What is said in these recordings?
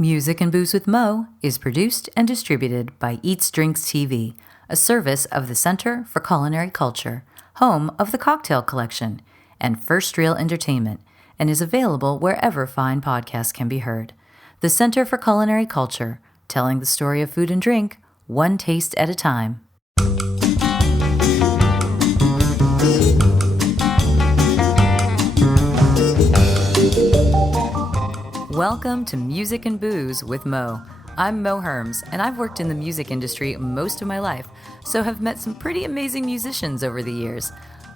Music and Booze with Mo is produced and distributed by EatsDrinksTV, a service of the Center for Culinary Culture, home of the Cocktail Collection, and First Reel Entertainment, and is available wherever fine podcasts can be heard. The Center for Culinary Culture, telling the story of food and drink, one taste at a time. Welcome to Music and Booze with Mo. I'm Mo Herms, and I've worked in the music industry most of my life, so have met some pretty amazing musicians over the years.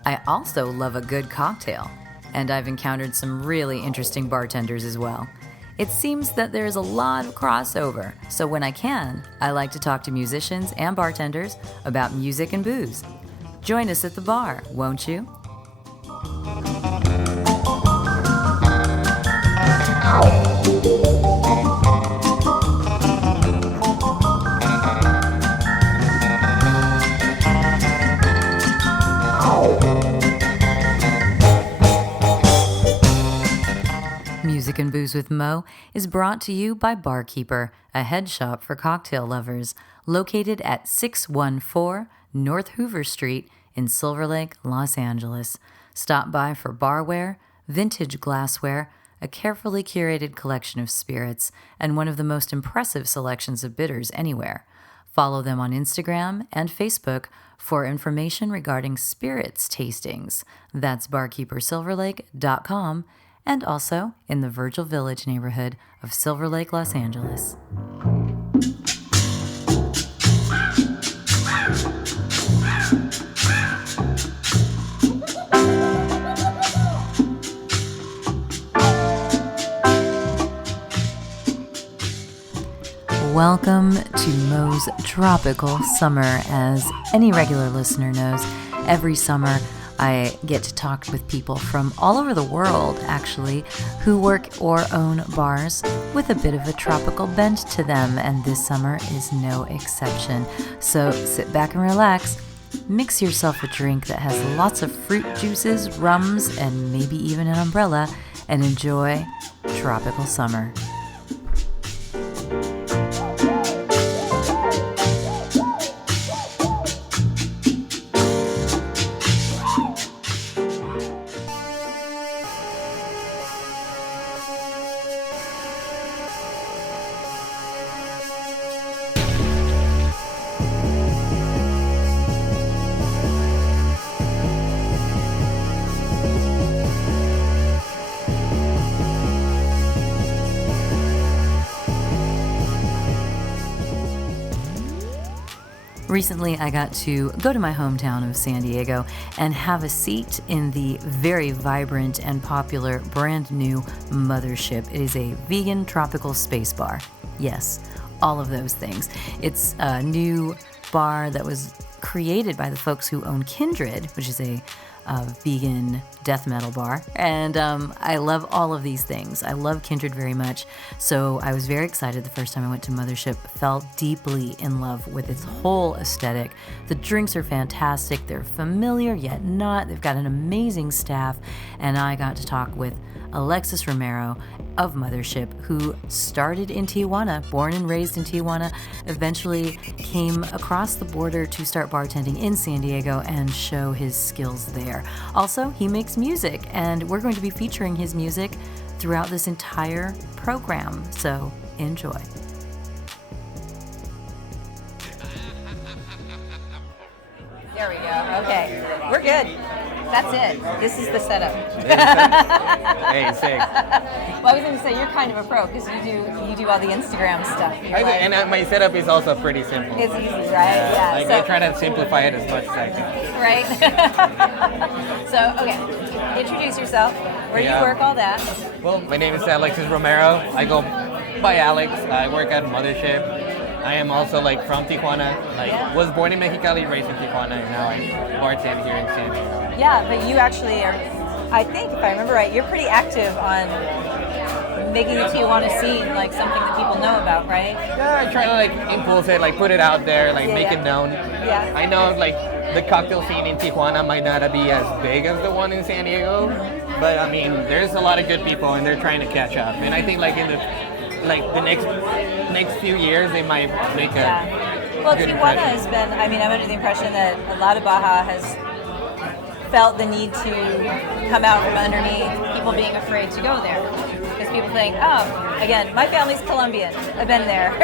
I also love a good cocktail, and I've encountered some really interesting bartenders as well. It seems that there's a lot of crossover, so when I can, I like to talk to musicians and bartenders about music and booze. Join us at the bar, won't you? Music and Booze with Mo is brought to you by Barkeeper, a head shop for cocktail lovers, located at 614 North Hoover Street in Silver Lake, Los Angeles. Stop by for barware, vintage glassware, a carefully curated collection of spirits, and one of the most impressive selections of bitters anywhere. Follow them on Instagram and Facebook for information regarding spirits tastings. That's barkeepersilverlake.com, and also in the Virgil Village neighborhood of Silver Lake, Los Angeles. Welcome to Mo's Tropical Summer. As any regular listener knows, every summer I get to talk with people from all over the world, actually, who work or own bars with a bit of a tropical bent to them, and this summer is no exception. So sit back and relax, mix yourself a drink that has lots of fruit juices, rums, and maybe even an umbrella, and enjoy tropical summer. Recently, I got to go to my hometown of San Diego and have a seat in the very vibrant and popular brand new Mothership. It is a vegan tropical space bar. Yes, all of those things. It's a new bar that was created by the folks who own Kindred, which is a vegan death metal bar, and I love all of these things. I love Kindred very much, so I was very excited the first time I went to Mothership, fell deeply in love with its whole aesthetic. The drinks are fantastic, they're familiar yet not, they've got an amazing staff, and I got to talk with Alexis Romero of Mothership, who started in Tijuana, born and raised in Tijuana, eventually came across the border to start bartending in San Diego and show his skills there. Also, he makes music, and we're going to be featuring his music throughout this entire program, so enjoy. There we go. Okay, we're good. That's it. This is the setup. Hey, sick. Well, I was going to say you're kind of a pro because you do all the Instagram stuff. And my setup is also pretty simple. It's easy, right? Yeah. I try to simplify it as much as I can. Right. So, okay, introduce yourself. Where do you work, all that? Well, my name is Alexis Romero. I go by Alex. I work at Mothership. I am also from Tijuana. Was born in Mexicali, raised in Tijuana, and now I bartend here in San Diego. Yeah, but you actually are, I think, if I remember right, you're pretty active on making the Tijuana scene something that people know about, right? Yeah, I try to impulse it, put it out there, make it known. Yeah. I know the cocktail scene in Tijuana might not be as big as the one in San Diego, but I mean, there's a lot of good people and they're trying to catch up. And I think in the like the next few years, they might make a Well, good Tijuana impression. has been, I mean, I'm under the impression that a lot of Baja has felt the need to come out from underneath people being afraid to go there. Because people think, oh, again, my family's Colombian. I've been there.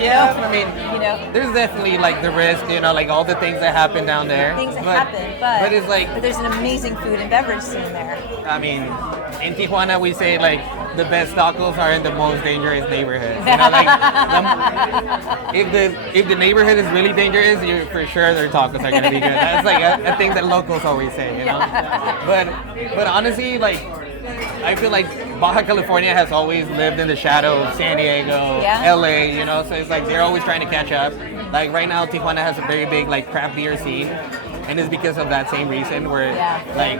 Yeah, I mean, you know, there's definitely like the risk, you know, like all the things that happen down there. things that happen, but it's like, but there's an amazing food and beverage scene there. I mean, in Tijuana we say like the best tacos are in the most dangerous neighborhoods. You know, like if the neighborhood is really dangerous, you for sure their tacos are gonna be good. That's like a thing that locals always say, you know. But honestly, like I feel like Baja California has always lived in the shadow of San Diego, LA, you know, so it's like they're always trying to catch up. Like right now, Tijuana has a very big like craft beer scene, and it's because of that same reason where like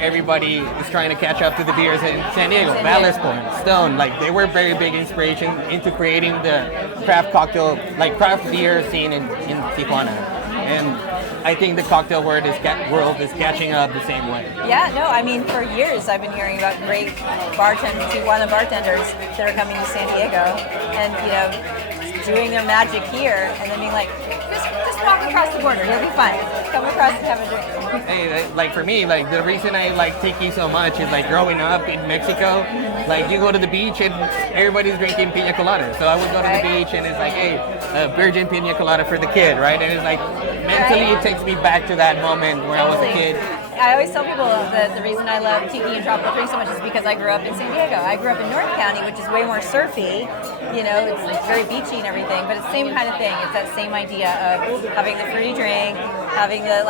everybody is trying to catch up to the beers in San Diego, Ballast Point, Stone. Like they were very big inspiration into creating the craft cocktail, like craft beer scene in Tijuana, and I think the cocktail world is catching up the same way. Yeah, no, I mean, for years I've been hearing about great Tijuana bartenders that are coming to San Diego and, you know, doing their magic here and then being like, just walk across the border, you'll be fine. Come across and have a drink. Hey, like for me, like the reason I like tiki so much is like growing up in Mexico, like you go to the beach and everybody's drinking pina colada. So I would go to the beach and it's like, hey, a virgin pina colada for the kid, right? And it's like mentally it takes me back to that moment where I was a kid. I always tell people that the reason I love tiki and tropical drinks so much is because I grew up in San Diego. I grew up in North County, which is way more surfy. You know, it's very beachy and everything, but it's the same kind of thing. It's that same idea of having the fruity drink, having the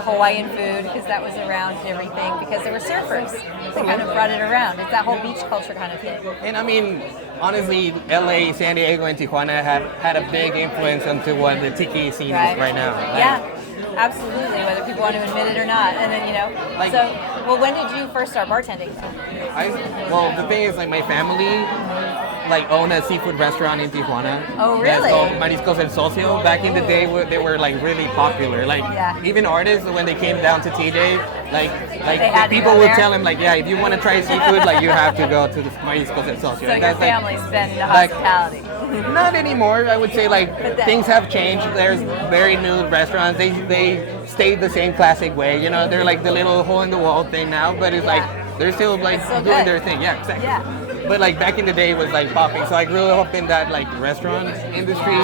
Hawaiian food, because that was around and everything, because there were surfers. They kind of brought it around. It's that whole beach culture kind of thing. And I mean, honestly, LA, San Diego, and Tijuana have had a big influence onto what the tiki scene is right now. Like, absolutely, whether people want to admit it or not. And then, you know, well, when did you first start bartending? Well, the thing is, like, my family, like, owned a seafood restaurant in Tijuana. Oh, really? Called Mariscos El Socio. Back in the day, they were, like, really popular. Like, even artists, when they came down to TJ, like people would tell them, like, yeah, if you want to try seafood, like, you have to go to the Mariscos El Socio. So your family's been into hospitality. Not anymore. I would say like things have changed. There's very new restaurants. They stayed the same classic way. You know, they're like the little hole in the wall thing now, but it's like they're still like doing their thing. Yeah, exactly. Yeah. But like back in the day, it was like popping. So I grew up in that like restaurant industry.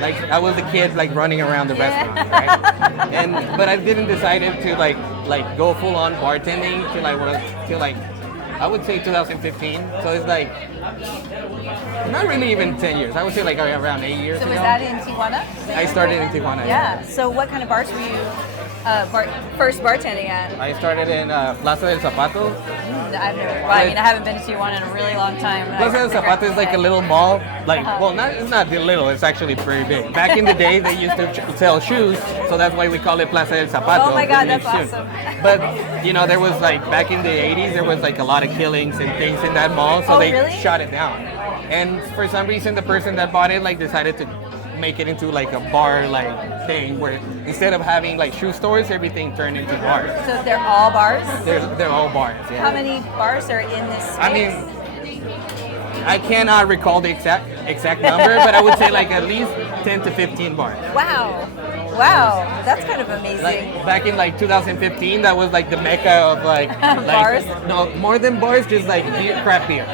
Like I was a kid like running around the restaurant, right? But I didn't decide to like go full on bartending till like I would say 2015. So it's like not really even 10 years. I would say like around 8 years ago. So was that in Tijuana? I started in Tijuana. Yeah. So what kind of bars were you first bartending at? I started in Plaza del Zapato. I haven't been to Tijuana in a really long time. Plaza del Zapato is like a little mall. Like, well, it's not little. It's actually very big. Back in the day, they used to sell shoes, so that's why we call it Plaza del Zapato. Oh my God, that's awesome. But you know, there was like back in the 80s, there was like a lot of killings and things in that mall, so they shut it down. And for some reason, the person that bought it like decided to make it into like a bar like thing where instead of having like shoe stores, everything turned into bars. So they're all bars? They're all bars, yeah. How many bars are in this space? I mean, I cannot recall the exact number, but I would say like at least 10 to 15 bars. Wow, that's kind of amazing. Like back in like 2015, that was like the mecca of like bars? No, more than bars, just like craft beer.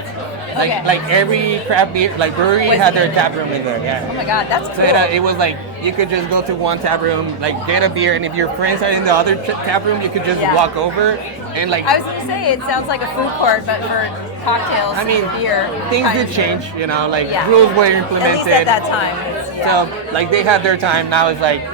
Like every craft beer, like brewery had their tap room in there. Yeah. Oh my God, that's cool. So it was like you could just go to one tap room, like get a beer, and if your friends are in the other tap room, you could just walk over and like. I was gonna say it sounds like a food court, but for cocktails. I mean, and beer. Things did change, you know, like rules were implemented. At least at that time. So like they had their time. Now it's like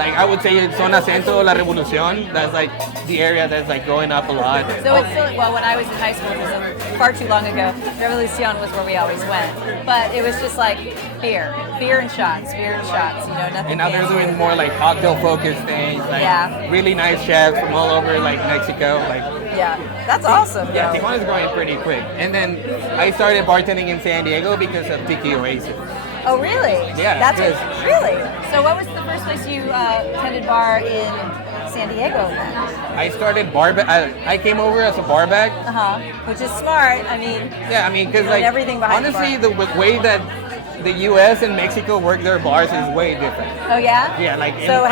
I would say Zona Centro, La Revolucion. That's like the area that's like going up a lot. So it's still, well, when I was in high school, it was far too long ago, Revolucion was where we always went. But it was just like beer and shots, you know, nothing. And now they're doing more like cocktail-focused things, like really nice chefs from all over like Mexico, like. Yeah, that's awesome. Yeah, Tijuana's growing pretty quick. And then I started bartending in San Diego because of Tiki Oasis. Oh, really? Yeah. Really? So what was the first place you tended bar in San Diego then? I started I came over as a bar back. Which is smart. I mean, yeah, I mean, because like everything behind honestly, the way that the U.S. and Mexico work their bars is way different. Oh yeah. Yeah, like so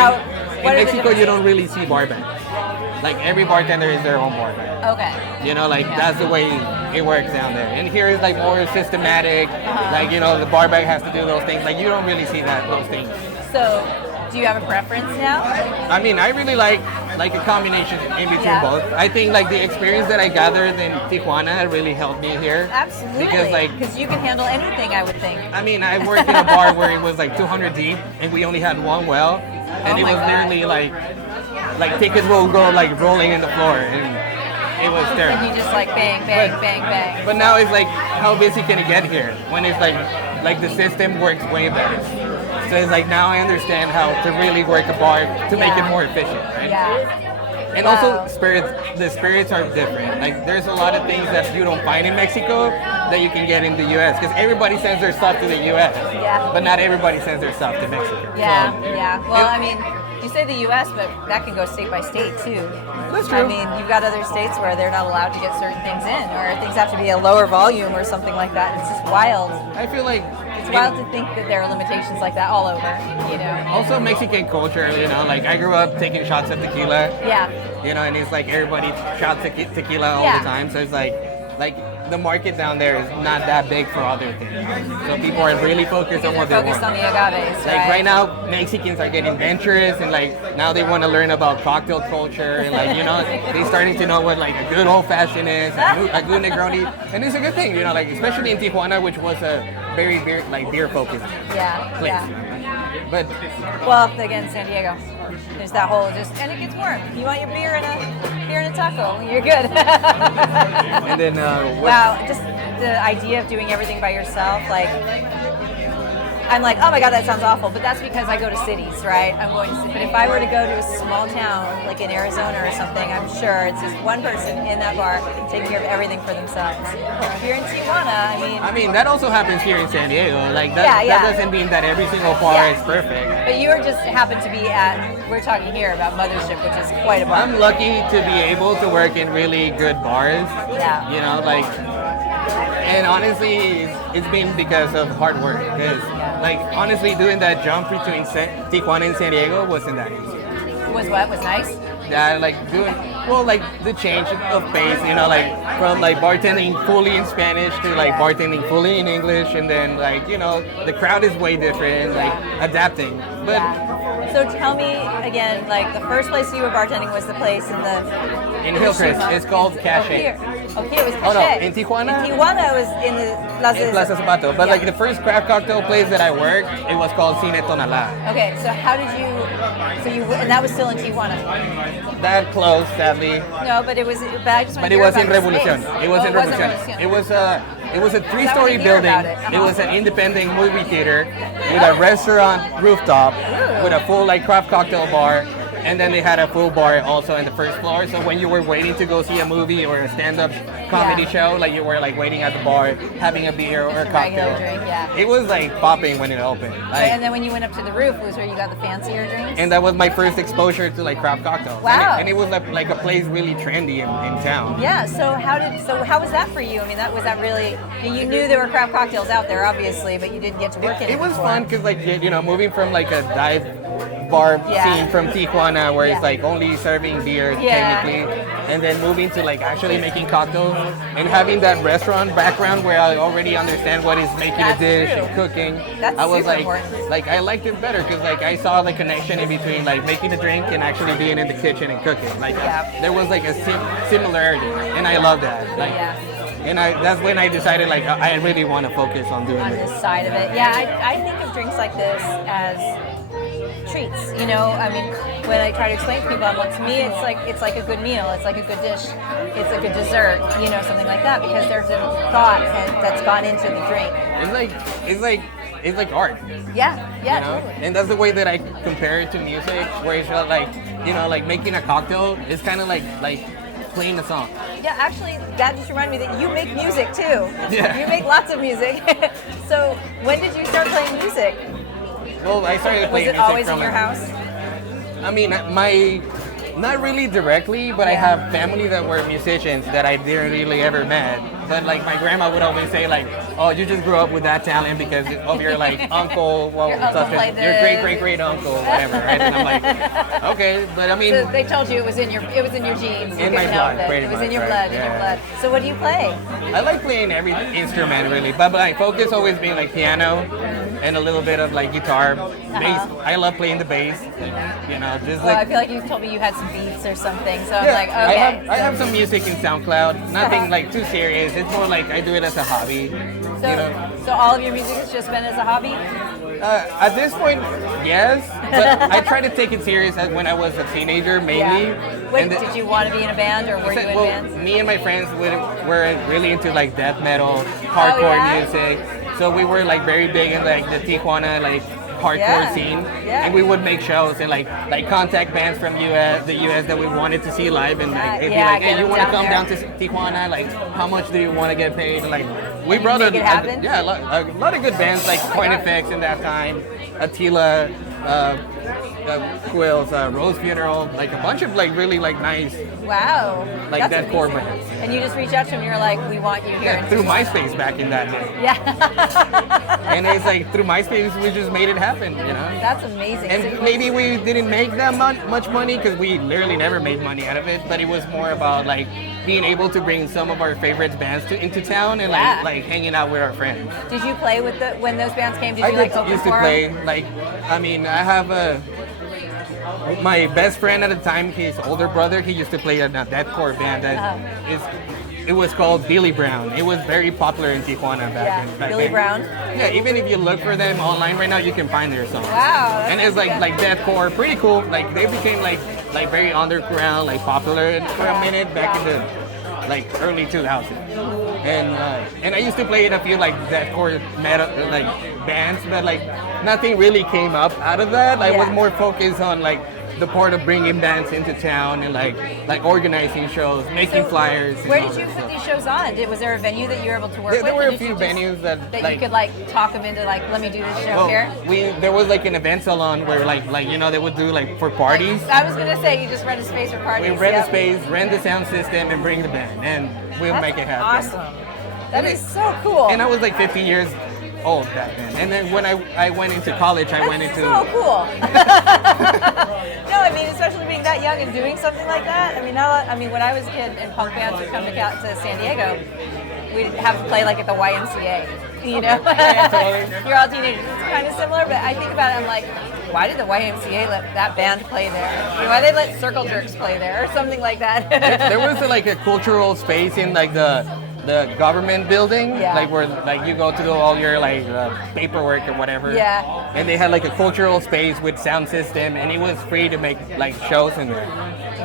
in Mexico you don't really see bar backs. Like every bartender is their own bar back. Okay. You know, like that's the way it works down there. And here is like more systematic. Like the bar back has to do those things. Like you don't really see those things. So, do you have a preference now? I mean, I really like a combination in between both. I think like the experience that I gathered in Tijuana really helped me here. Absolutely. Because you can handle anything, I would think. I mean, I worked in a bar where it was like 200 deep, and we only had one well, and it was literally like tickets will go like rolling in the floor, and it was terrible. And you just like bang, bang, bang, bang. But now it's like, how busy can it get here when it's like the system works way better. So it's like now I understand how to really work a bar to make it more efficient, right? Yeah. And also the spirits are different. Like there's a lot of things that you don't find in Mexico that you can get in the U.S. because everybody sends their stuff to the U.S. Yeah. But not everybody sends their stuff to Mexico. Yeah, so, Well, I mean, you say the U.S., but that can go state by state too. That's true. I mean, you've got other states where they're not allowed to get certain things in, or things have to be a lower volume or something like that. It's just wild. I feel like it's wild to think that there are limitations like that all over. Also Mexican culture. Like I grew up taking shots of tequila. Yeah. And it's like everybody shots tequila all the time. So it's like the market down there is not that big for other things. So people are really focused on what they want. Focused on the agaves, Like right now, Mexicans are getting venturous, and like now they want to learn about cocktail culture, and like they're starting to know what like a good old fashioned is, a good Negroni, and it's a good thing. Like especially in Tijuana, which was a very beer focused place. Yeah. But again, San Diego. There's that whole and it gets warm. You want your beer and a taco, you're good. And then wow, just the idea of doing everything by yourself, like I'm like, oh my god, that sounds awful, but that's because I go to cities, right? But if I were to go to a small town, like in Arizona or something, I'm sure it's just one person in that bar taking care of everything for themselves. Here in Tijuana, I mean, that also happens here in San Diego. Like that doesn't mean that every single bar is perfect. But you just happen to be we're talking here about Mothership, which is quite a bar. I'm lucky to be able to work in really good bars. Yeah. And honestly, it's been because of hard work. Because, honestly, doing that jump between Tijuana and San Diego wasn't that easy. Was nice? Yeah, the change of pace, from bartending fully in Spanish to bartending fully in English, and then the crowd is way different, adapting. But so tell me again, the first place you were bartending was the place in Hillcrest. It's called Cache. Here it was Cache. Oh no, in Tijuana? In Tijuana, it was in the Plaza Zapato. But the first craft cocktail place that I worked, it was called Cine Tonalá. Okay, so how did you? And that was still in Tijuana. That closed, sadly. No, but it was. But I just want But to it hear was in about the Revolucion. space. It was in Revolucion. It was a 3-story building. It was an independent movie theater with a restaurant rooftop, with a full craft cocktail bar, and then they had a full bar also in the first floor. So when you were waiting to go see a movie or a stand-up comedy show, you were waiting at the bar, having a beer or a cocktail. Drink, It was popping when it opened. And then when you went up to the roof, was where you got the fancier drinks. And that was my first exposure to craft cocktails. Wow. And it was a place really trendy in town. Yeah. So how was that for you? I mean, was that really? You knew there were craft cocktails out there, obviously, but you didn't get to work in it. It was before. fun because moving from a dive bar scene from Tijuana where it's only serving beer technically, and then moving to actually making cocktails and having that restaurant background where I already understand what is making a dish and cooking. That's I was important. I liked it better because I saw the connection in between making a drink and actually being in the kitchen and cooking. There was a similarity, and I love that. And that's when I decided I really want to focus on doing this side of it. Yeah, I think of drinks like this as treats. I mean, when I try to explain to people, to me it's like a good meal, it's like a good dish, it's a good dessert, something like that, because there's a thought that's gone into the drink. It's like art. Yeah, totally. And that's the way that I compare it to music, where it's making a cocktail is kind of like playing a song. Yeah, actually, that just reminded me that you make music too. Yeah. You make lots of music. So when did you start playing music? Well, I started playing music. Was it always in your house? I mean, Not really directly, but I have family that were musicians that I didn't really ever met. But like my grandma would always say like, "Oh, you just grew up with that talent because of your like uncle, well, Your uncle played your this. great uncle, whatever." Right? And I'm like, okay, but I mean, So they told you it was in your genes. You In my couldn't help blood, pretty it was in much, your right? blood. In your Yeah. blood. So what do you play? I like playing every instrument really, but my focus always being like piano and a little bit of like guitar, bass. I love playing the bass. You know, just Well, I like. feel like you told me you had some beats or something, so I'm Yeah, like, okay. I have some music in SoundCloud. Nothing like too serious. It's more like I do it as a hobby. So, You know. so all of your music has just been as a hobby? At this point, yes, but I tried to take it serious when I was a teenager mainly. Yeah. Wait, And the- did you want to be in a band, or were you in well, bands? me and my friends were really into like death metal, hardcore yeah? music. So we were like very big in like the Tijuana like hardcore Yeah, scene, yeah. and we would make shows and like contact bands from the US that we wanted to see live, and like it'd be Yeah, like, get hey, you them want to down come there. down to Tijuana? Like, how much do you want to get paid? Like, we And brought make it happen? a lot of good bands like Point Effects in that time, Attila. Quills, Rose Funeral, like a bunch of like really like nice Wow. like That's that core amazing. bands. And you just reached out to them, you're like, we want you here. Yeah, in through Tijuana. MySpace back in that day. Yeah. And it's like through MySpace we just made it happen, you know. That's amazing. And So- maybe we didn't make that much money because we literally never made money out of it, but it was more about like being able to bring some of our favorite bands into town and Yeah. like hanging out with our friends. Did you play with when those bands came? Did I you like did open used to for 'em? play like, I mean, I have my best friend at the time, his older brother, he used to play in a deathcore band that it was called Billy Brown. It was very popular in Tijuana Yeah, back Billy then. Brown. Yeah, even if you look for them online right now, you can find their songs. Wow, that's And it's like good. like deathcore, pretty cool. Like they became like very underground, like popular for a minute back in the like early 2000s. And I used to play in a few like deathcore metal like bands, but like nothing really came up out of that. I was Yeah. more focused on like the part of bringing bands into town and like organizing shows, making So, flyers. And Where all did you that put stuff. these shows on? Was there a venue that you were able to work with? There were Or a did few you just- venues that you could like talk them into like, let me do this show well, here. there was like an event salon where like you know they would do like for parties. I was gonna say you just rent a space for parties. We rent Yep. a space, rent the sound system, and bring the band, and we'll That's make it happen. Awesome. That is so cool. And I was like 50 years old back then. And then when I went into college, I went into so cool. No, I mean, especially being that young and doing something like that. I mean, when I was a kid and punk bands would come to San Diego, we'd have to play like at the YMCA. You know, totally. You're all teenagers. It's kind of similar, but I think about it. I'm like, why did the YMCA let that band play there? You know, why they let Circle Jerks play there or something like that? there was like a cultural space in like the government building, Yeah. like where like you go to do all your like paperwork or whatever. Yeah. And they had like a cultural space with sound system, and it was free to make like shows in there.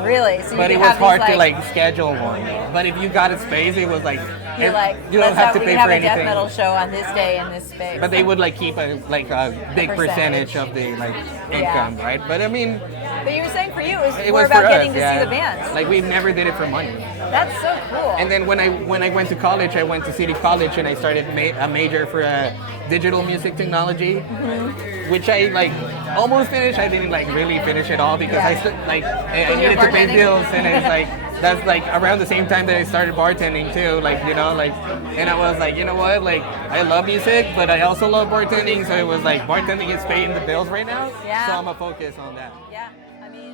Really? So you But could it was have hard these, to like schedule one. But if you got a space, it was like You're like, you don't have to we pay can have for a death anything. metal show on this day in this space. But they would like keep a big percentage. percentage of the like income, right? But I mean, But you were saying for you, it was it more was about for getting us, to yeah. see the bands. Like we never did it for money. That's so cool. And then when I went to college, I went to City College and I started a major for digital music technology, which I like almost finished. I didn't like really finish it all because Yeah. I you were needed to pay bartending? bills, and it's like that's like around the same time that I started bartending too. Like you know, like and I was like, you know what, like I love music, but I also love bartending. So it was like bartending is paying the bills right now. Yeah. So I'm gonna focus on that. Yeah, I mean,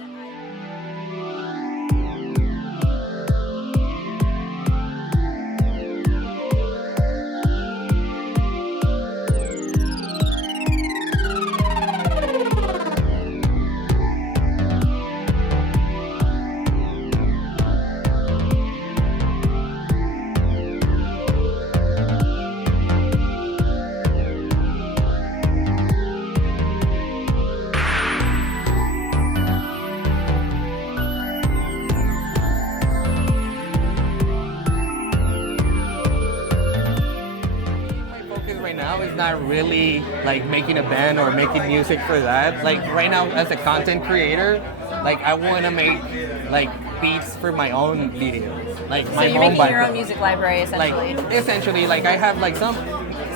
My focus right now is not really like making a band or making music for that. Like right now as a content creator, like I want to make like beats for my own videos. Like so my you're own making your background. own music library essentially. Like essentially like I have like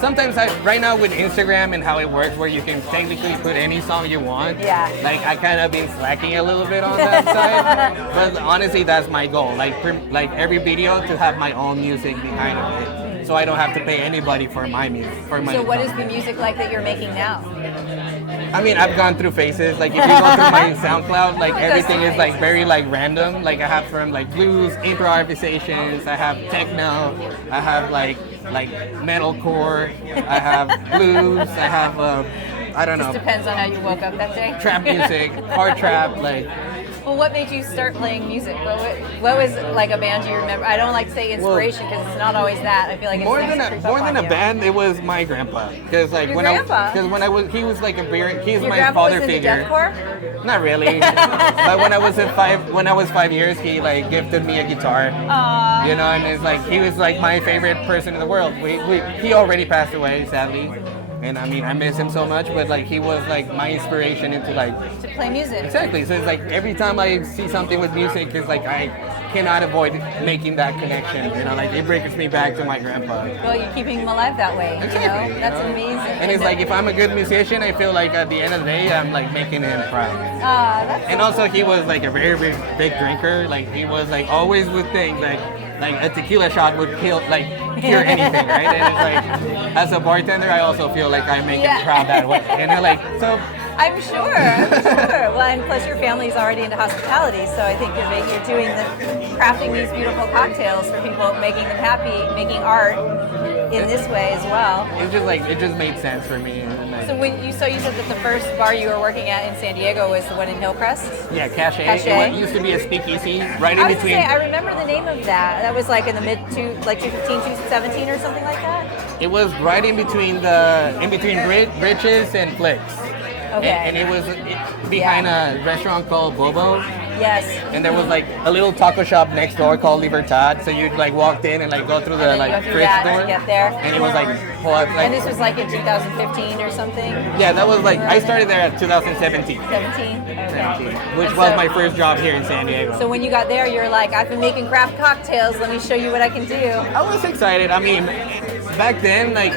sometimes right now with Instagram and how it works, where you can technically put any song you want. Yeah. Like I kind of been slacking a little bit on that side, but honestly, that's my goal. Like every video to have my own music behind it, so I don't have to pay anybody for my music. So what is the music like that you're making now? I mean, I've gone through phases. Like if you go through my SoundCloud, like everything is like very like random. Like I have from like blues, improvisations. I have techno. I have like metalcore. I have blues. I have I don't know. Just depends on how you woke up that day. Trap music, hard trap, like. Well, what made you start playing music? What was like a band you remember? I don't like to say inspiration because it's not always that. I feel like it's more than a band. It was my grandpa. Because like when I was he was like he's Your my grandpa father was in figure. The deathcore? Not really. But when I was 5 years, he like gifted me a guitar. Aww. You know, and it's like he was like my favorite person in the world. He already passed away, sadly. And I mean, I miss him so much, but like he was like my inspiration into like to play music. Exactly. So it's like every time I see something with music, it's like I cannot avoid making that connection. You know, like it brings me back to my grandpa. Well, you're keeping him alive that way. Exactly. You know? That's amazing. And it's like if I'm a good musician, I feel like at the end of the day, I'm like making him proud. That's and also he was like a very big drinker. Like he was like always with things like a tequila shot would cure anything, right? And it's like, as a bartender, I also feel like I make him proud that way. And they're like, so. I'm sure. Well, and plus your family's already into hospitality, so I think you're doing crafting these beautiful cocktails for people, making them happy, making art in this way as well. It's just like it just made sense for me. So you said that the first bar you were working at in San Diego was the one in Hillcrest? Yeah, Cache. It used to be a speakeasy right in between. I remember the name of that. That was like in the mid to like 2015, 2017 or something like that. It was right in between Bridges and Flicks. Okay. And it was behind a restaurant called Bobo. Yes. And there was like a little taco shop next door called Libertad. So you like walked in and like go through the fridge door. To get there. And it was like pull up like. And this was like in 2015 or something. Yeah, that was like I started there at 2017. 17. Okay. Which was my first job here in San Diego. So when you got there, you're like, I've been making craft cocktails. Let me show you what I can do. I was excited. I mean, back then, like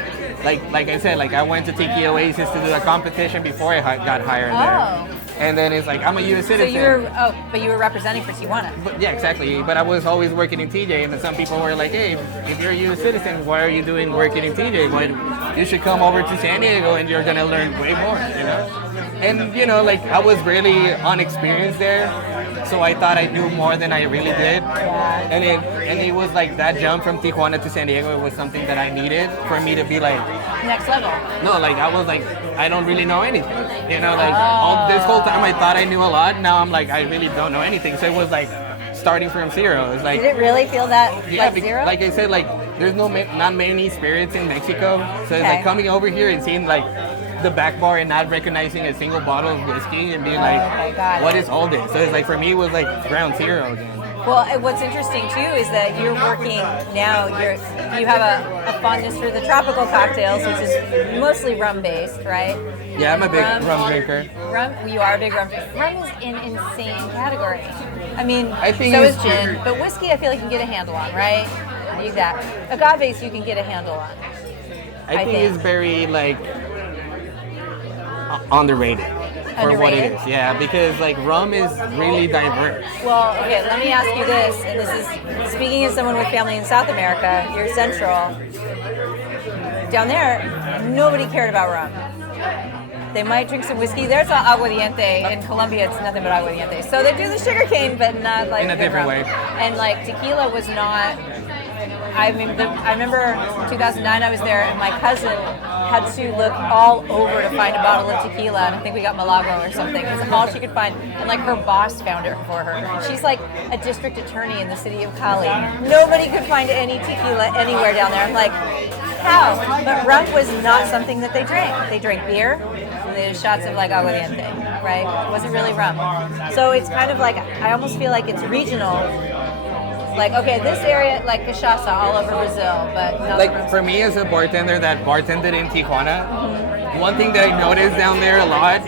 I said, like I went to Tiki Oasis to do a competition before I got hired there. And then it's like I'm a U.S. citizen. But you were representing for Tijuana. But, yeah, exactly. But I was always working in TJ, and then some people were like, "Hey, if you're a U.S. citizen, why are you working in TJ? Why you should come over to San Diego, and you're gonna learn way more." You know. And you know, like I was really unexperienced there, so I thought I knew more than I really did. Yeah. And it was like that jump from Tijuana to San Diego. It was something that I needed for me to be like next level. No, like I was like I don't really know anything. You know, like all this whole time I thought I knew a lot. Now I'm like I really don't know anything. So it was like starting from zero. It's like. Did it really feel that like zero? Like I said, like there's not many spirits in Mexico, so it's like coming over here and seeing like the back bar and not recognizing a single bottle of whiskey and being like, what is all this? So it's like for me it was like ground zero again. Well, what's interesting too is that you're working now. You have a fondness for the tropical cocktails, which is mostly rum based, right? Yeah, I'm a big rum drinker. You are a big rum drinker. Rum is an insane category. I mean, I think so is gin, but whiskey I feel like you can get a handle on, right? Agaves you can get a handle on. I think it's very like underrated for what it is. Yeah, because like rum is really diverse. Well, okay, let me ask you this, and this is speaking as someone with family in South America. You're central. Down there, nobody cared about rum. They might drink some whiskey. There's aguardiente. In Colombia, it's nothing but aguardiente. So they do the sugarcane, but not like in a different way. And like tequila was not. I remember 2009 I was there and my cousin had to look all over to find a bottle of tequila, and I think we got Milagro or something. It was all she could find, and like her boss found it for her. And she's like a district attorney in the city of Cali. Nobody could find any tequila anywhere down there. I'm like, how? But rum was not something that they drank. They drank beer, and they had shots of like aguardiente, right? It wasn't really rum. So it's kind of like, I almost feel like it's regional. Like, okay, this area, like cachaça all over Brazil, but not like for me as a bartender that bartended in Tijuana, one thing that I noticed down there a lot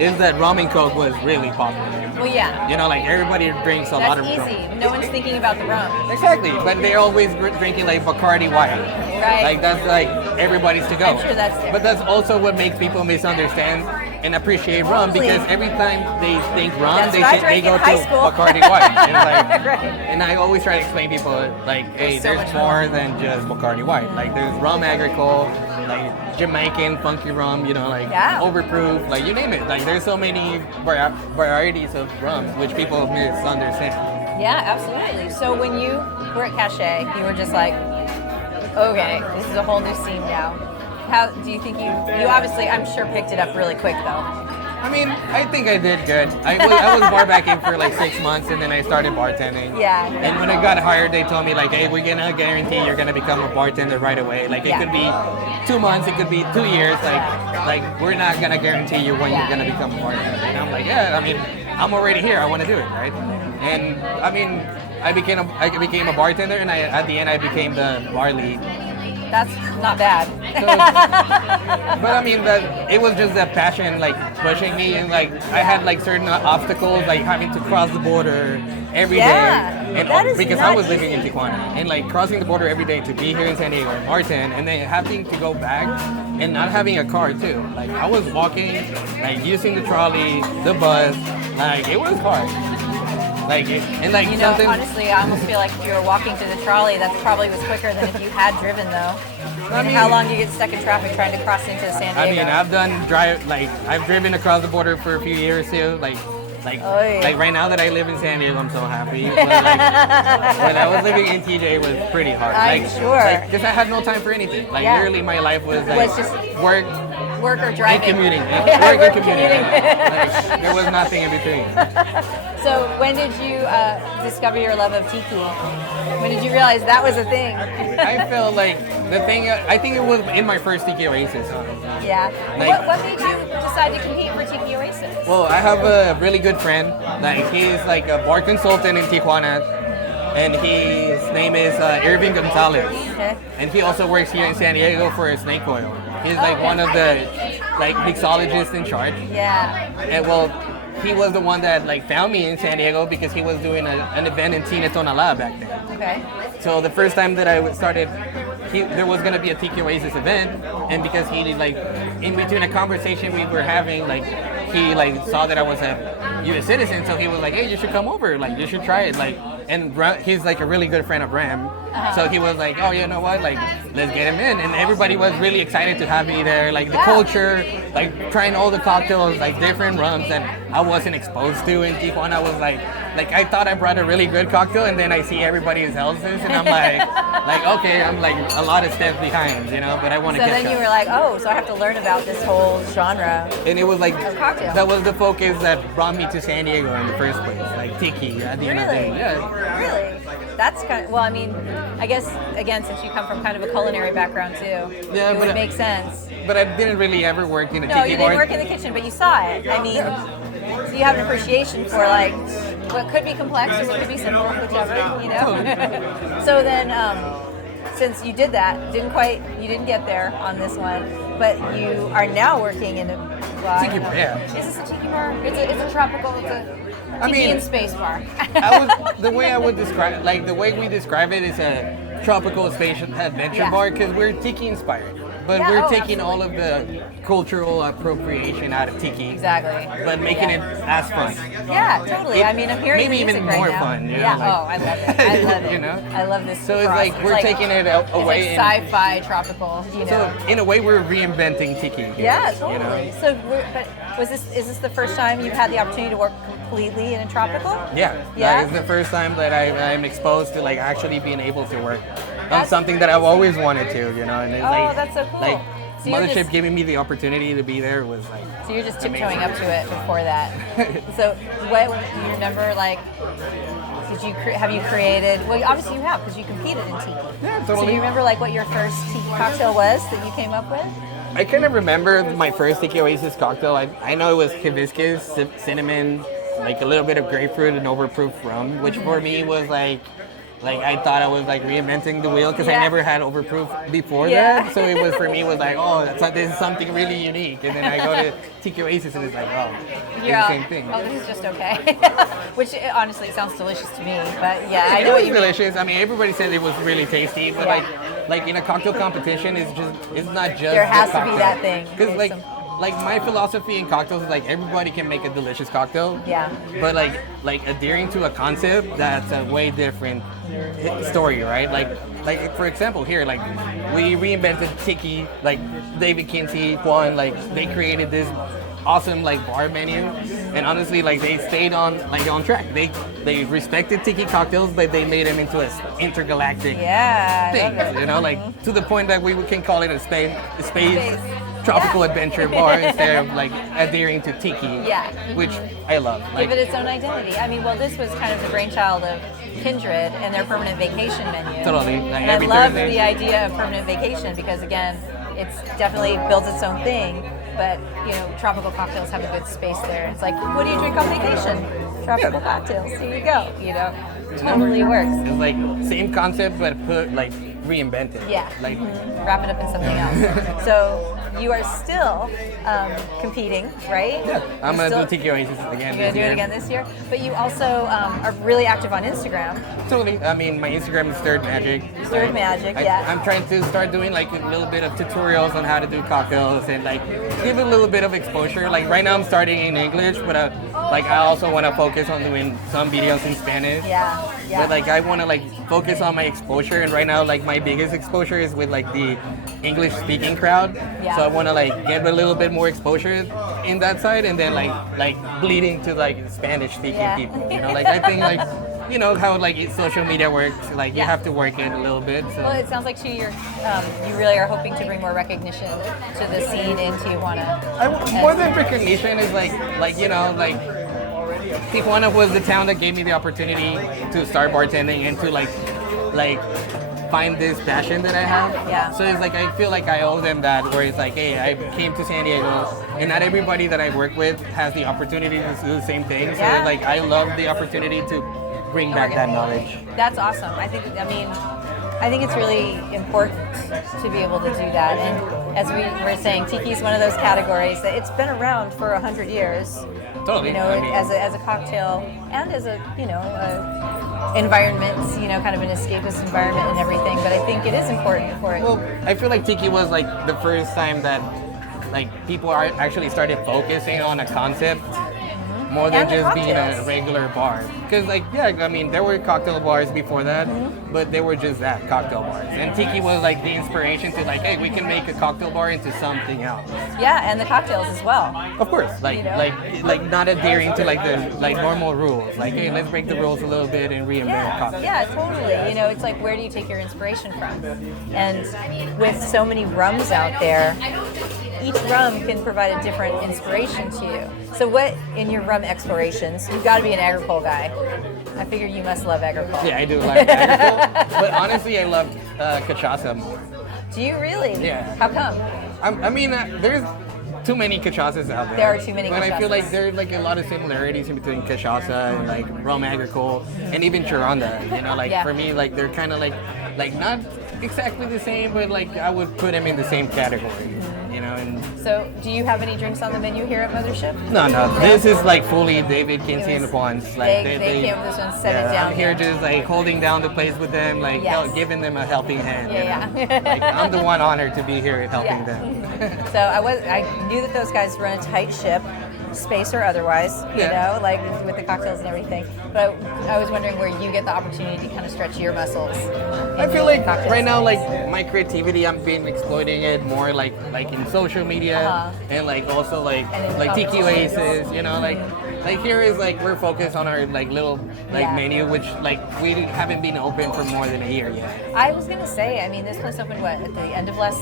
is that rum and coke was really popular. Well, yeah. You know, like everybody drinks a lot of That's rum. easy. No one's thinking about the rum. Exactly, but they're always drinking like Bacardi White. Right. Like that's like everybody's to go. I'm sure that's there. But that's also what makes people misunderstand and appreciate rum, Totally. because every time they think rum, That's they what I think they drank go in high to school. Bacardi White. And, like, Right. and I always try to explain to people like, hey, so there's much more than just Bacardi White. Like there's rum agricole, like Jamaican funky rum, you know, like Yeah. overproof, like you name it. Like there's so many varieties of rums which people misunderstand. Yeah, absolutely. So when you were at Cachet, you were just like, okay, this is a whole new scene now. How do you think you obviously, I'm sure, picked it up really quick though. I mean, I think I did good. I was bar backing for like 6 months, and then I started bartending. Yeah. And when I got hired, they told me like, hey, we're gonna guarantee you're gonna become a bartender right away. Like it Yeah. could be 2 months, it could be 2 years. Like we're not gonna guarantee you when you're gonna become a bartender. And I'm like, yeah. I mean, I'm already here. I want to do it, right? And I mean, I became a bartender, and at the end I became the bar lead. That's not bad. But I mean, it was just that passion, like pushing me, and like I had like certain obstacles, like having to cross the border every day, Yeah, and that is because not I was living in easy. Tijuana, and like crossing the border every day to be here in San Diego, Martin, and then having to go back and not having a car too. Like I was walking, like using the trolley, the bus, like it was hard. Like and like You know, something. honestly, I almost feel like if you were walking to the trolley, that probably was quicker than if you had driven though. I mean, How long do you get stuck in traffic trying to cross into San Diego? I mean, I've driven across the border for a few years too. Like Oy. like right now that I live in San Diego, I'm so happy. But like, when I was living in TJ, it was pretty hard. I'm like, sure. Because I had no time for anything. Like Yeah. literally, my life was like Was just work work or and driving. commuting. Yeah, Work work and and commuting. commuting. Like, there was nothing in between. So when did you discover your love of tiki? When did you realize that was a thing? I felt like the thing. I think it was in my first Tiki Oasis. Yeah. Like- What made you decide to compete for Tiki Oasis? Well, I have a really good friend. Like he's like a bar consultant in Tijuana, and his name is Irving Gonzalez. Okay. And he also works here in San Diego for Snake Oil. He's like Okay. one of the like mixologists in charge. Yeah. And well, he was the one that like found me in San Diego because he was doing an event in Tina Tonala back then. Okay. So the first time that I started, there was gonna be a Tiki Oasis event, and because he like in between a conversation we were having, like he like saw that I was a U.S. citizen, so he was like, hey, you should come over, like you should try it, like. And he's like a really good friend of Ram, so he was like, oh, you know what, like let's get him in, and everybody was really excited to have me there, like the culture, like trying all the cocktails, like different rums that I wasn't exposed to in Tijuana. I was like I thought I brought a really good cocktail, and then I see everybody else's, and I'm like okay, I'm like a lot of steps behind, you know, but I want to So catch then you up. were like, oh, so I have to learn about this whole genre. And it was like cocktail. that was the focus that brought me to San Diego in the first place, like Tiki at the end of the day. Really? Yeah. Really? That's kind of, well, I mean, I guess, again, since you come from kind of a culinary background too, Yeah, it but would make sense. But I didn't really ever work in a No, tiki you bar. didn't work in the kitchen, but you saw it. I mean, so you have an appreciation for like what could be complex or what could be simple, whichever, you know? So then, since you did that, you didn't get there on this one, but you are now working in a well, Tiki bar, yeah. Is this a tiki bar? It's a tropical, it's a tiki mean, and space bar. The way I would describe, like the way we describe it is a tropical space adventure Yeah. bar because we're tiki inspired, but Yeah, we're oh, taking absolutely. all of the cultural appropriation out of tiki, Exactly. but making it as fun. Yeah, totally. I mean, I'm hearing maybe the music even right more now. fun. You Yeah. know, like- Oh, I love it. I love it. You know? I love this. So it's cross. like we're taking it away. It's like sci-fi, tropical. You know. So in a way, we're reinventing tiki. Here, Yeah, you know? totally. So, but is this the first time you've had the opportunity to work completely in a tropical? Yeah, Yeah? that is the first time that I'm exposed to like actually being able to work on That's something that I've always wanted to, you know. And it's Oh, like, that's so cool. Like So you're Mothership just- giving me the opportunity to be there was like. So you're just amazing. tiptoeing up to it before that. So what do you remember? Like, have you created? Well, obviously you have because you competed in tiki. Yeah, So totally. do you remember like what your first tiki cocktail was that you came up with? I kind of remember my first Tiki Oasis cocktail. I know it was hibiscus, cinnamon, like a little bit of grapefruit and overproof rum, which for me was like like I thought I was like reinventing the wheel because I Yeah. never had overproof before Yeah. that. So it was for me was like, oh, this is something really unique. And then I go to Tiki Oasis and it's like, oh, it's You're the all, same thing. oh, this is just okay. Which honestly sounds delicious to me, but yeah, I It know what was you mean. delicious. I mean, everybody said it was really tasty, but Yeah. like in a cocktail competition, it's not just There has the to be cocktail. that thing. Because It's like my philosophy in cocktails is like everybody can make a delicious cocktail. Yeah. But like adhering to a concept, that's a way different story, right? Like for example here, like we reinvented Tiki, like David Kinsey, Juan, like they created this awesome like bar menu, and honestly like they stayed on track. They respected Tiki cocktails, but they made them into a intergalactic Yeah. I love thing, it. you know, like to the point that we can call it a space Space. tropical Yeah. adventure bar instead of like adhering to Tiki, Yeah. which I love. Give it its own identity. I mean, well, this was kind of the brainchild of Kindred and their permanent vacation menu. Totally. Like And I every love Thursday. the idea of permanent vacation because, again, it's definitely builds its own thing. But you know, tropical cocktails have a good space there. It's like, what do you drink on vacation? Tropical cocktails. Here you go. You know, totally works. It's like same concept but put like reinvented. Yeah. Like Wrap it up in something else. So you are still competing, right? yeah, I'm You're gonna still- do Tiki Oasis again. You're gonna do it again this year, but you also are really active on Instagram. Totally. I mean, my Instagram is Stirred Magic. Stirred Magic, yeah. I'm trying to start doing like a little bit of tutorials on how to do cocktails and like give it a little bit of exposure. Like right now I'm starting in English, but I also want to focus on doing some videos in Spanish. Yeah, yeah. But like I want to like focus on my exposure, and right now like my biggest exposure is with like the English speaking crowd. Yeah. So I want to like get a little bit more exposure in that side, and then like bleeding to like Spanish speaking Yeah. people. You know, like I think like you know how like social media works. Like you Yeah. have to work it a little bit. So. Well, it sounds like too, you really are hoping to bring more recognition to the scene in Tijuana. More than recognition is like you know like Tijuana was the town that gave me the opportunity to start bartending and to like find this passion that I have. Yeah. So it's like I feel like I owe them that, where it's like, hey, I came to San Diego, and not everybody that I work with has the opportunity to do the same thing. So Yeah. like I love the opportunity to bring back that knowledge. That's awesome. I think it's really important to be able to do that. And as we were saying, Tiki is one of those categories that it's been around for 100 years. Totally. You know, I mean, as a cocktail and as a environment, kind of an escapist environment and everything. But I think it is important for it. well, I feel like Tiki was like the first time that like people are actually started focusing on a concept more than And the just being a cocktails. regular bar. Because like yeah, I mean there were cocktail bars before that, Mm-hmm. but they were just that, cocktail bars. And Tiki was like the inspiration to like, hey, we can make a cocktail bar into something else. Yeah, and the cocktails as well. Of course, like You know? like not adhering to like the like normal rules. Like hey, let's break the rules a little bit and reinvent cocktails. Yeah, totally. You know, it's like, where do you take your inspiration from? And with so many rums out there, each rum can provide a different inspiration to you. So what, in your rum explorations, you've got to be an agricole guy. I figure you must love agricole. Yeah, I do like agricole, but honestly, I love cachaça more. Do you really? Yeah. How come? I mean, there's too many cachaças out there. There are too many But I feel like cachaças. there's like a lot of similarities in between cachaça and like rum agricole and even Chironda. You know, like Yeah. for me, like they're kind of like not exactly the same, but like I would put them in the same category. You know, and So, do you have any drinks on the menu here at Mothership? no, this is like fully David Kinsey It and was- Juan's. they Like came with this one, set it yeah, down I'm here here. just like holding down the place with them, like Yes. giving them a helping hand. you Yeah, know? yeah. Like I'm the one honored to be here helping Yeah. them. So I knew that those guys run a tight ship, space or otherwise, you Yeah. know, like with the cocktails and everything. But I was wondering where you get the opportunity to kind of stretch your muscles. I in feel like cocktails. right now, like my creativity, I'm been exploiting it more, like in social media Uh-huh. and like also And in like Tiki competitions. Oasis, you know, like here is like we're focused on our like little like Yeah. menu, which like we haven't been open for more than a year yet. I was gonna say, I mean, this place opened what, at the end of last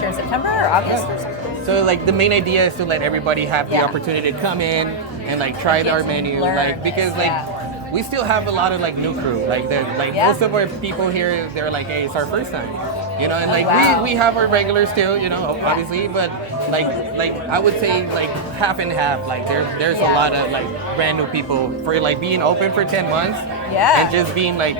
year in September or August or something? So like the main idea is to let everybody have the Yeah. opportunity to come in and like try Get our to menu, learn like because this, like. yeah. We still have a lot of like new crew, like Yeah. most of our people here. They're like, hey, it's our first time, you know, and like wow. we have our regulars still, you know, obviously, but like I would say like half and half. Like there's Yeah. a lot of like brand new people for like being open for 10 months, Yeah. and just being like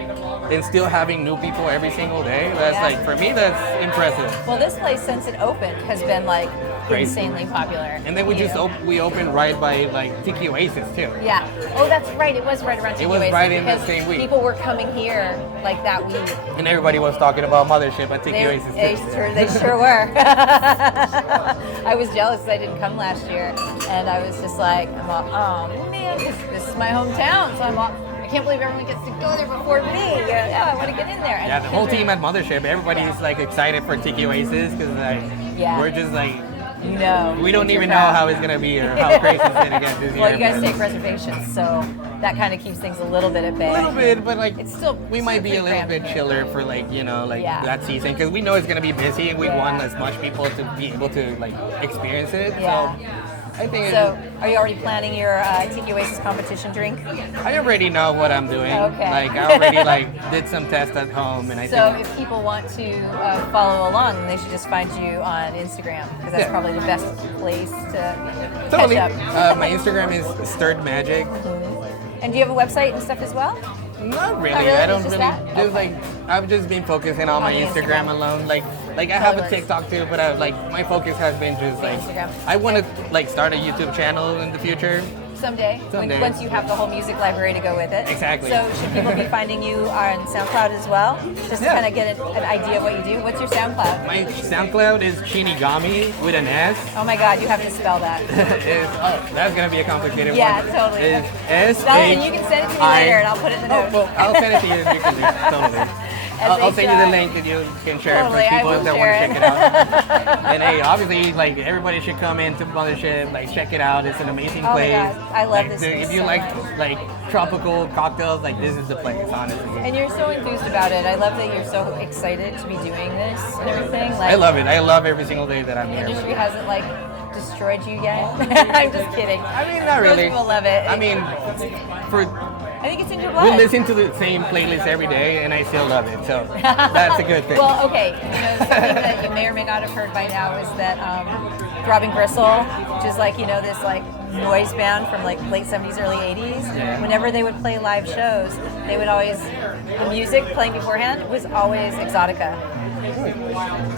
and still having new people every single day. That's like, for me, that's impressive. Well, this place since it opened has been like Crazy. Insanely popular. And then we just we opened right by like Tiki Oasis too. Yeah. Oh, that's right. It was right around Tiki It was Oasis right in the because same week. People were coming here like that week. And everybody was talking about Mothership at Tiki Oasis too. They sure were. I was jealous because I didn't come last year, and I was just like, I'm all, oh man, this is my hometown, so I'm all, I can't believe everyone gets to go there before me. Yeah, I want to get in there. And yeah, the whole team at Mothership, everybody's like excited for Tiki Oasis because like we're just like. No. We don't even know how it's going to be or how crazy it's going to get this year. Well, you guys take reservations, so that kind of keeps things a little bit at bay. A little bit, but like it's still we might be a little bit chiller for like, you know, like that season because we know it's going to be busy and we want as much people to be able to like experience it. Yeah. So I think so, are you already planning your Tiki Oasis competition drink? I already know what I'm doing. Okay. Like I already did some tests at home, and I think. So if people want to follow along, then they should just find you on Instagram because that's probably the best place to totally. catch up. My Instagram is Stirred Magic. And do you have a website and stuff as well? Not really. Really? I don't Just really. that? Just like I've just been focusing on my Instagram alone. Like I have a TikTok too, but my focus has been just like Instagram. I want to like start a YouTube channel in the future. Someday. Once you have the whole music library to go with it. Exactly. So should people be finding you on SoundCloud as well? Just to kind of get an idea of what you do? What's your SoundCloud? My SoundCloud is Shinigami with an S. Oh my God, you have to spell that. That's going to be a complicated one. Yeah, totally. It's S. Spell it and you can send it to me later and I'll put it in the notes. Well, I'll send it to you. You can do it. Totally. I'll send you the link and you can share it for people that want to check it out. And hey, obviously, like everybody should come into Mothership, like check it out. It's an amazing place. Oh my God, I love this place If you so like much. tropical cocktails, like this is the place, honestly. And you're so enthused about it. I love that you're so excited to be doing this and everything. Like, I love it. I love every single day that I'm the here. industry hasn't like destroyed you yet. I'm just kidding. I mean, not really. Most people love it. I mean, I think it's in your blood. we listen to the same playlist every day, and I still love it. So that's a good thing. Well, okay. Something that you may or may not have heard by now is that Throbbing Gristle, which is like this like noise band from like late 70s, early 80s. Yeah. Whenever they would play live shows, they would always the music playing beforehand was always Exotica.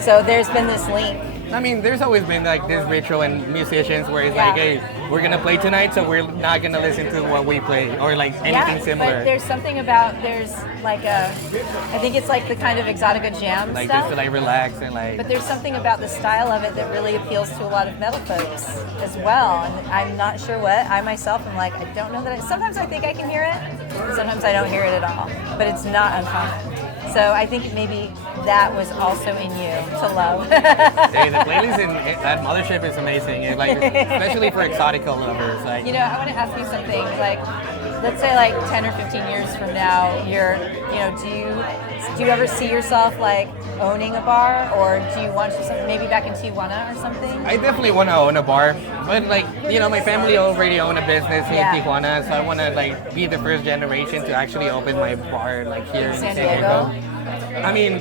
So there's been this link. I mean, there's always been like this ritual in musicians where it's like, hey, we're gonna play tonight, so we're not gonna listen to what we play or like anything similar. But there's something about I think it's like the kind of Exotica jam like stuff. just to like relax and like. But there's something about the style of it that really appeals to a lot of metal folks as well. And I'm not sure what. I myself am like, I don't know that. Sometimes I think I can hear it, and sometimes I don't hear it at all. But it's not uncommon. So I think maybe that was also in you to love. Hey, the playlist at Mothership is amazing. It's like, especially for Exotica lovers. Like, I want to ask you something. Like, let's say like 10 or 15 years from now, do you ever see yourself like owning a bar, or do you want to maybe back in Tijuana or something? I definitely want to own a bar, but like my family already own a business in Tijuana, so I want to like be the first generation to actually open my bar like here in San Diego. I mean,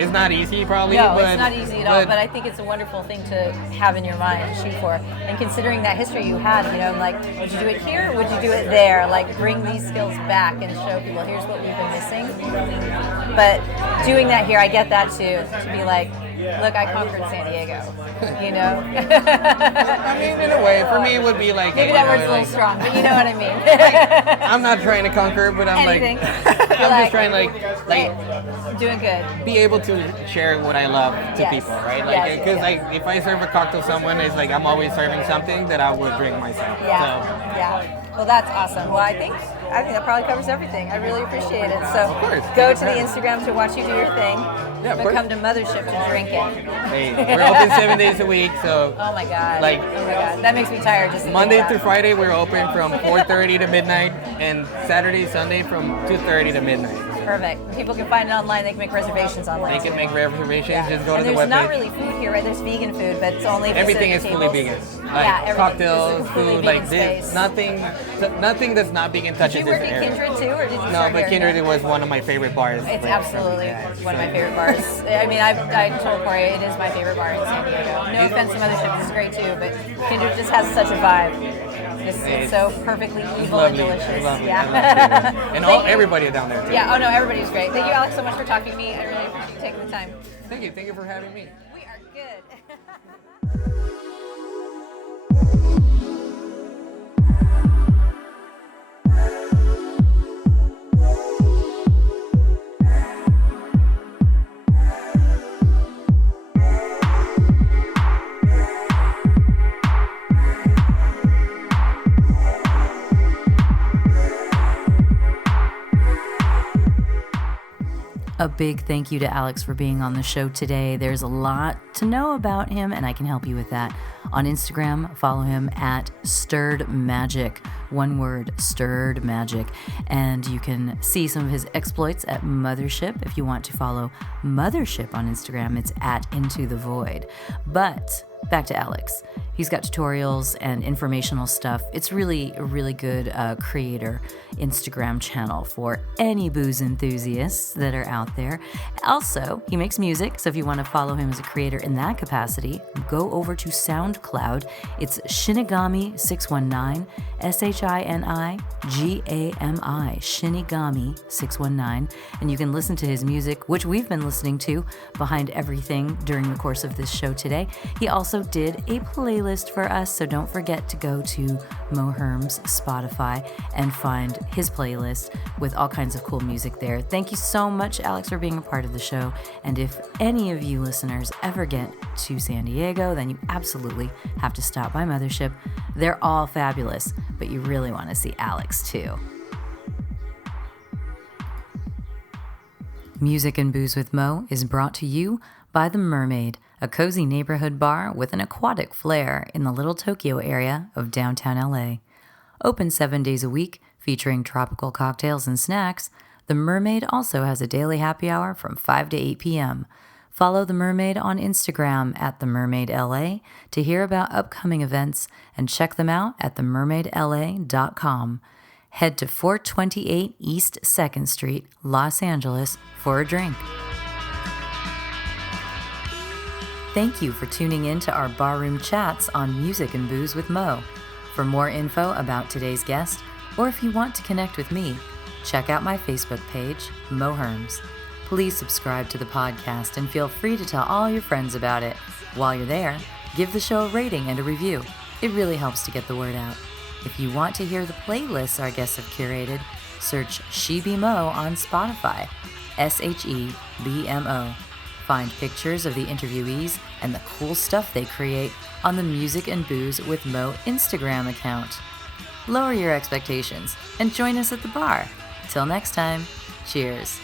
it's not easy probably. No, but, it's not easy at all, but I think it's a wonderful thing to have in your mind and shoot for. And considering that history you had, like, would you do it here? Would you do it there? Like, bring these skills back and show people, here's what we've been missing. But doing that here, I get that too, to be like, look, I conquered San Diego, I mean, in a way, for me it would be like... Maybe that word's a little strong, but you know what I mean. I'm not trying to conquer, but I'm Anything. I'm just trying to like doing good. Be able to share what I love to people, right? Like, because if I serve a cocktail to someone, it's like I'm always serving something that I would drink myself. Yeah. Well, that's awesome. Well, I think that probably covers everything. I really appreciate it. So go to the Instagram to watch you do your thing. Yeah, but come to Mothership to drink it. Hey, we're open 7 days a week, so. Oh my God. Like, that makes me tired. Just Monday through Friday, we're open from 4:30 to midnight, and Saturday, Sunday from 2:30 to midnight. Perfect. People can find it online. They can make reservations online. They can make reservations. Just go to the website. There's not really food here, right? There's vegan food, but it's only everything is fully vegan. Like cocktails, food, like this, nothing that's not vegan touches this area. Did you work at Kindred too, or did you? No, but Kindred was one of my favorite bars. It's absolutely one of my favorite bars. I mean, I told Corey it is my favorite bar in San Diego. No offense to Mothership, this is great too, but Kindred just has such a vibe. It's so perfectly It's evil and lovely. delicious. It's lovely. Yeah. I love it. And everybody down there too. Yeah, oh no, everybody's great. Thank you, Alex, so much for talking to me. I really appreciate you taking the time. Thank you for having me. We are good. A big thank you to Alex for being on the show today. There's a lot to know about him, and I can help you with that. On Instagram, follow him at Stirred Magic. One word, Stirred Magic. And you can see some of his exploits at Mothership. If you want to follow Mothership on Instagram, it's at Into the Void. But back to Alex. He's got tutorials and informational stuff. It's really a really good creator Instagram channel for any booze enthusiasts that are out there. Also, he makes music, so if you want to follow him as a creator in that capacity, go over to SoundCloud. It's Shinigami619, Shinigami, Shinigami619, and you can listen to his music, which we've been listening to behind everything during the course of this show today. He also did a playlist for us, so don't forget to go to Mo Herm's Spotify and find his playlist with all kinds of cool music there. Thank you so much, Alex, for being a part of the show. And if any of you listeners ever get to San Diego, then you absolutely have to stop by Mothership. They're all fabulous, but you really want to see Alex too. Music and Booze with Mo is brought to you by The Mermaid, a cozy neighborhood bar with an aquatic flair in the Little Tokyo area of downtown LA. Open 7 days a week, featuring tropical cocktails and snacks, The Mermaid also has a daily happy hour from 5 to 8 p.m. Follow The Mermaid on Instagram at TheMermaidLA to hear about upcoming events and check them out at themermaidla.com. Head to 428 East 2nd Street, Los Angeles for a drink. Thank you for tuning in to our barroom chats on Music and Booze with Mo. For more info about today's guest, or if you want to connect with me, check out my Facebook page, Mo Herms. Please subscribe to the podcast and feel free to tell all your friends about it. While you're there, give the show a rating and a review. It really helps to get the word out. If you want to hear the playlists our guests have curated, search She Be Mo on Spotify, SHEBMO. Find pictures of the interviewees and the cool stuff they create on the Music and Booze with Mo Instagram account. Lower your expectations and join us at the bar. Till next time, cheers.